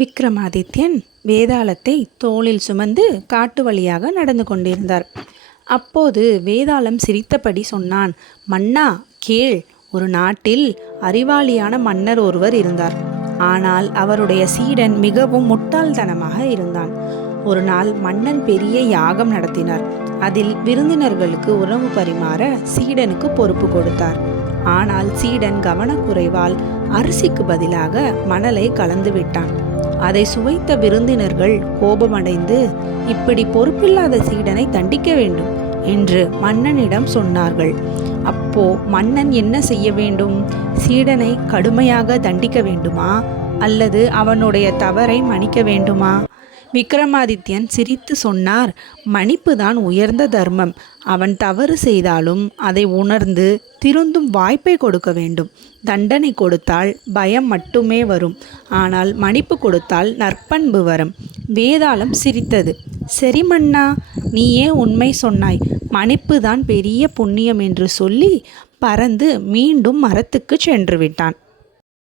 விக்ரமாதித்யன் வேதாளத்தை தோளில் சுமந்து காட்டு வழியாக நடந்து கொண்டிருந்தார். அப்போது வேதாளம் சிரித்தபடி சொன்னான், மன்னா கேள், ஒரு நாட்டில் அறிவாளியான மன்னர் ஒருவர் இருந்தார். ஆனால் அவருடைய சீடன் மிகவும் முட்டாள்தனமாக இருந்தான். ஒரு நாள் மன்னன் பெரிய யாகம் நடத்தினார். அதில் விருந்தினர்களுக்கு உணவு பரிமாற சீடனுக்கு பொறுப்பு கொடுத்தார். ஆனால் சீடன் கவனக்குறைவால் அரிசிக்கு பதிலாக மணலை கலந்து விட்டான். அதை சுவைத்த விருந்தினர்கள் கோபமடைந்து, இப்படி பொறுப்பில்லாத சீடனை தண்டிக்க வேண்டும் என்று மன்னனிடம் சொன்னார்கள். அப்போ மன்னன் என்ன செய்ய வேண்டும்? சீடனை கடுமையாக தண்டிக்க வேண்டுமா அல்லது அவனுடைய தவறை மன்னிக்க வேண்டுமா? விக்ரமாதித்யன் சிரித்து சொன்னார், மன்னிப்பு தான் உயர்ந்த தர்மம். அவன் தவறு செய்தாலும் அதை உணர்ந்து திருந்தும் வாய்ப்பை கொடுக்க வேண்டும். தண்டனை கொடுத்தால் பயம் மட்டுமே வரும், ஆனால் மன்னிப்பு கொடுத்தால் நற்பண்பு வரும். வேதாளம் சிரித்தது. சரி மன்னா, நீயே உண்மை சொன்னாய். மன்னிப்பு தான் பெரிய புண்ணியம் என்று சொல்லி பறந்து மீண்டும் மரத்துக்கு சென்று விட்டான்.